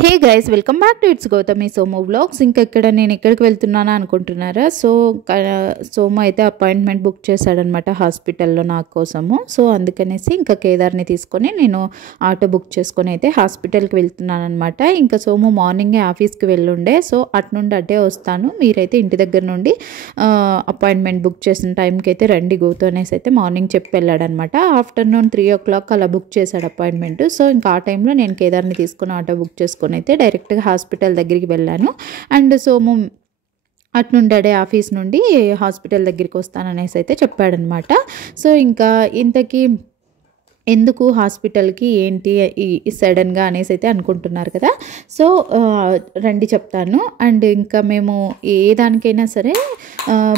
Hey guys, welcome back to it's Gautami Somu vlogs. ఇంకా ఇక్కడ నేను ఎక్కడికి వెళ్తున్నానా అనుకుంటున్నారా? సోము అయితే అపాయింట్మెంట్ బుక్ చేశాడనమాట హాస్పిటల్లో నా కోసము. సో అందుకనేసి ఇంకా కేదార్ని తీసుకొని నేను ఆటో బుక్ చేసుకొని అయితే హాస్పిటల్కి వెళ్తున్నాను అనమాట. ఇంకా సోము మార్నింగే ఆఫీస్కి వెళ్ళుండే, సో అటు నుండి అటే వస్తాను, మీరైతే ఇంటి దగ్గర నుండి అపాయింట్మెంట్ బుక్ చేసిన టైంకి అయితే రండి గోతు అనేసి అయితే మార్నింగ్ చెప్పి వెళ్ళాడనమాట. ఆఫ్టర్నూన్ 3 o'clock అలా బుక్ చేశాడు అపాయింట్మెంట్. సో ఇంకా ఆ టైంలో నేను కేదార్ని తీసుకుని ఆటో బుక్ చేసుకుని అయితే డైరెక్ట్గా హాస్పిటల్ దగ్గరికి వెళ్ళాను. అండ్ సోము అటు నుండి అడే ఆఫీస్ నుండి హాస్పిటల్ దగ్గరికి వస్తాననేసి అయితే చెప్పాడనమాట. సో ఇంకా ఇంతకీ ఎందుకు హాస్పిటల్కి ఏంటి సడన్గా అనేసి అయితే అనుకుంటున్నారు కదా. సో రండి చెప్తాను. అండ్ ఇంకా మేము ఏ దానికైనా సరే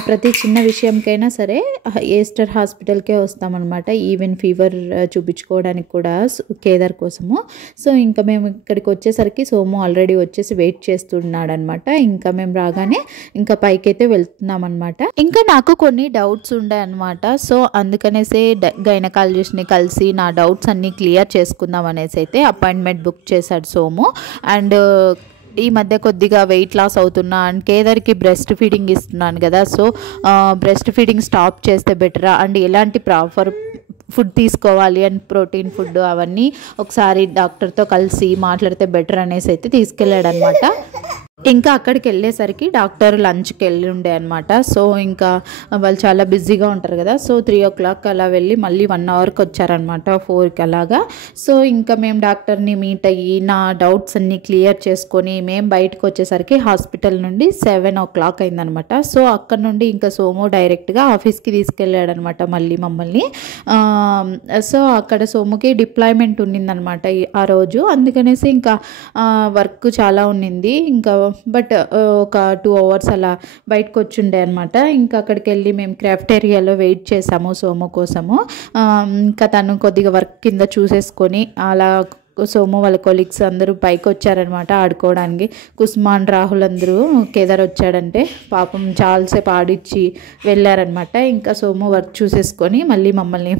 ప్రతి చిన్న విషయంకైనా సరే ఏస్టర్ హాస్పిటల్కే వస్తామన్నమాట. ఈవెన్ ఫీవర్ చూపించుకోవడానికి కూడా కేదార్ కోసము. సో ఇంకా మేము ఇక్కడికి వచ్చేసరికి సోము ఆల్రెడీ వచ్చేసి వెయిట్ చేస్తున్నాడు అనమాట. ఇంకా మేము రాగానే ఇంకా పైకి అయితే వెళ్తున్నాం అనమాట. ఇంకా నాకు కొన్ని డౌట్స్ ఉండే అనమాట. సో అందుకనేసి గైనకాలజిస్ట్ని కలిసి నా డౌట్స్ అన్నీ క్లియర్ చేసుకుందాం అనేసి అయితే అపాయింట్మెంట్ బుక్ చేశాడు సోము. అండ్ ఈ మధ్య కొద్దిగా వెయిట్ లాస్ అవుతున్నా అండ్ కేదార్కి బ్రెస్ట్ ఫీడింగ్ ఇస్తున్నాను కదా. సో బ్రెస్ట్ ఫీడింగ్ స్టాప్ చేస్తే బెటరా అండ్ ఎలాంటి ప్రాపర్ ఫుడ్ తీసుకోవాలి అండ్ ప్రోటీన్ ఫుడ్ అవన్నీ ఒకసారి డాక్టర్తో కలిసి మాట్లాడితే బెటర్ అనేసి అయితే తీసుకెళ్ళాడు అనమాట. ఇంకా అక్కడికి వెళ్ళేసరికి డాక్టర్ లంచ్కి వెళ్ళి ఉండే అనమాట. సో ఇంకా వాళ్ళు చాలా బిజీగా ఉంటారు కదా. సో 3 o'clock అలా వెళ్ళి మళ్ళీ 1 hourకి వచ్చారనమాట, 4కి అలాగా. సో ఇంకా మేము డాక్టర్ని మీట్ అయ్యి నా డౌట్స్ అన్నీ క్లియర్ చేసుకొని మేము బయటకు వచ్చేసరికి హాస్పిటల్ నుండి 7 o'clock అయిందనమాట. సో అక్కడ నుండి ఇంకా సోము డైరెక్ట్గా ఆఫీస్కి తీసుకెళ్ళాడనమాట మళ్ళీ మమ్మల్ని. సో అక్కడ సోముకి డిప్లాయ్మెంట్ ఉన్నిందనమాట ఆ రోజు. అందుకనేసి ఇంకా వర్క్ చాలా ఉన్నింది. ఇంకా బట్ ఒక 2 hours అలా బయటకు వచ్చిండే అనమాట. ఇంకా అక్కడికి వెళ్ళి మేము క్రాఫ్టేరియాలో వెయిట్ చేసాము సోము కోసము. ఇంకా తను కొద్దిగా వర్క్ కింద చూసేసుకొని అలా సోము వాళ్ళ కొలీగ్స్ అందరూ పైకి వచ్చారనమాట ఆడుకోవడానికి. కుస్మాన్, రాహుల్ అందరూ కేదార్ వచ్చాడంటే పాపం చాలాసేపు ఆడిచ్చి వెళ్ళారనమాట. ఇంకా సోము వర్క్ చూసేసుకొని మళ్ళీ మమ్మల్ని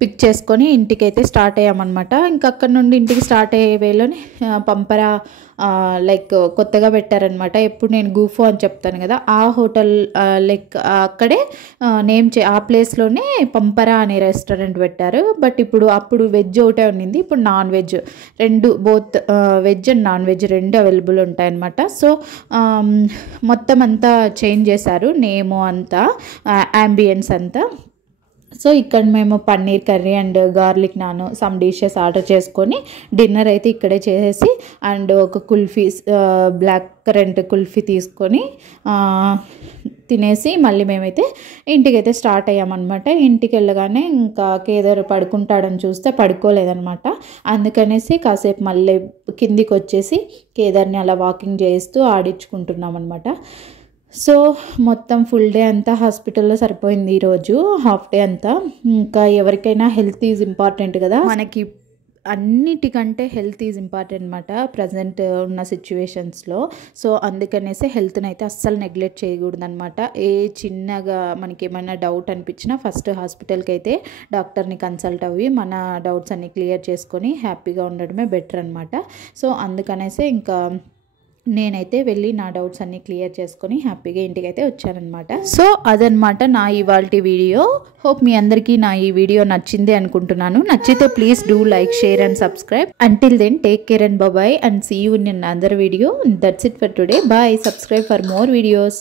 పిక్ చేసుకొని ఇంటికైతే స్టార్ట్ అయ్యామన్నమాట. ఇంకా అక్కడ నుండి ఇంటికి స్టార్ట్ అయ్యే వేలోనే పంపరా లైక్ కొత్తగా పెట్టారనమాట. ఎప్పుడు నేను గూఫో అని చెప్తాను కదా, ఆ హోటల్ లైక్ అక్కడే ఆ ప్లేస్లోనే పంపరా అనే రెస్టారెంట్ పెట్టారు. బట్ అప్పుడు వెజ్ ఒకటే ఉన్నింది, ఇప్పుడు నాన్ వెజ్ రెండు, both veg and non veg రెండు అవైలబుల్ ఉంటాయన్నమాట. సో మొత్తం అంతా చేంజ్ చేశారు, నేము అంతా, యాంబియన్స్ అంతా. సో ఇక్కడ మేము paneer curry and garlic non some dishes order చేసుకొని డిన్నర్ అయితే ఇక్కడే చేసేసి అండ్ ఒక కుల్ఫీ, బ్లాక్ కరెంట్ కుల్ఫీ తీసుకొని తినేసి మళ్ళీ మేమైతే ఇంటికైతే స్టార్ట్ అయ్యామన్నమాట. ఇంటికి వెళ్ళగానే ఇంకా కేదార్ పడుకుంటాడని చూస్తే పడుకోలేదనమాట. అందుకనేసి కాసేపు మళ్ళీ కిందికి వచ్చేసి కేదార్ని అలా వాకింగ్ చేస్తూ ఆడించుకుంటున్నాం అనమాట. సో మొత్తం ఫుల్ డే అంతా హాస్పిటల్లో సరిపోయింది ఈరోజు, హాఫ్ డే అంతా. ఇంకా ఎవరికైనా హెల్త్ ఈజ్ ఇంపార్టెంట్ కదా, మనకి అన్నిటికంటే హెల్త్ ఈజ్ ఇంపార్టెంట్ అనమాట ప్రజెంట్ ఉన్న సిచ్యువేషన్స్లో. సో అందుకనేసి హెల్త్ని అయితే అస్సలు నెగ్లెక్ట్ చేయకూడదు అనమాట. ఏ చిన్నగా మనకి ఏమైనా డౌట్ అనిపించినా ఫస్ట్ హాస్పిటల్కి అయితే డాక్టర్ని కన్సల్ట్ అవ్వి మన డౌట్స్ అన్నీ క్లియర్ చేసుకొని హ్యాపీగా ఉండడమే బెటర్ అనమాట. సో అందుకనేసి ఇంకా నేనైతే వెళ్ళి నా డౌట్స్ అన్నీ క్లియర్ చేసుకొని హ్యాపీగా ఇంటికి అయితే వచ్చానమాట. సో అదనమాట నా ఇవాల్టి వీడియో. హోప్ మీ అందరికీ నా ఈ వీడియో నచ్చింది అనుకుంటున్నాను. నచ్చితే please do like, share and subscribe. Until then take care and bye and see you in another video. That's it for today. Bye. Subscribe for more videos.